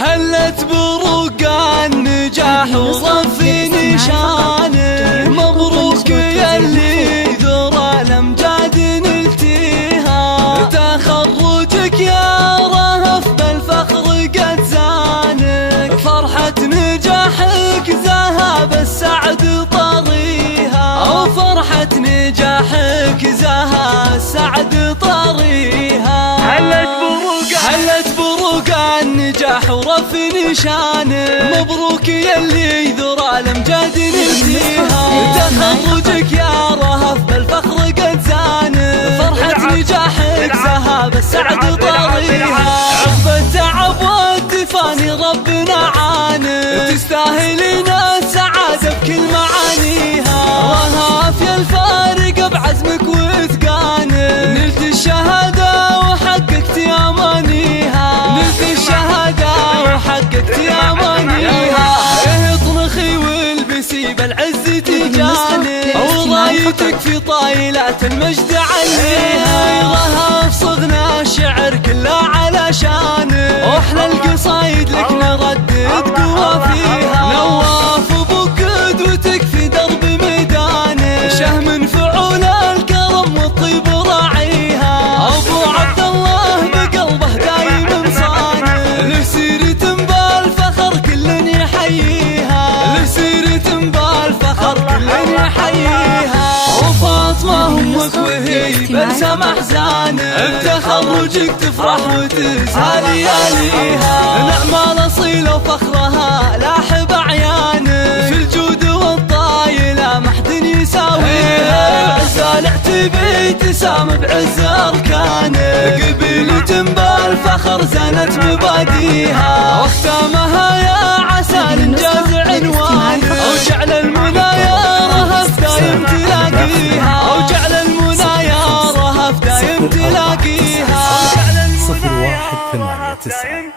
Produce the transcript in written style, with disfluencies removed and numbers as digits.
هلت بروق النجاح ورفي نشانه، مبروك يلي ذرى الامجاد نلتيها، تخرجك يا رهف بالفخر قد زانك، فرحة نجاحك ذهب السعد طريها، وفرحة نجاحك زها السعد طريها. هلت بروق النجاح ورفي نشانه، مبروك يلي ذرى الامجاد نلتيها، تخرجك يا رهف بالفخر قد زانه، فرحة نجاحك ذهب السعد طريها، عقب التعب والتفاني ربنا عانه، تستاهلين السعادة بكل معانيها، رهف يا الفارق بعزمك واتقانه، نلت الشهادة وحققت امانيها، نلت الشهادة وحققت امانيها، اطنخي والبسي بالعز تجاني، ورايتك في طايلات المجد عليها، رهف صغنا الشعر كله علشانه، واحلى القصايد لك نردد قوة فيها، نواف ابو قدوتك في درب ميدانه، شهم فعول الكرم والطيب راعيها، ابو عبد الله بقلبه دايم صانه، له سيرة بالفخر كل يحييها، له سيرة بالفخر كل يحييها، وفاطمة امك وهي بلسم احزانه، بتخرجك تفرح وتزهى لياليها، نعم الاصيل وفخرها لاح بعيانه، في الجود والطايله ما حد يساويها، عز العتبي تسام بعز اركانه، قبيلة بالفخر زنت مباديها، واختامها يا عسى الانجاز عنوانه، وجعل المنى يا رهف دايم تلاقيها، وجعل المنى يا رهف دايم تلاقيها، 0189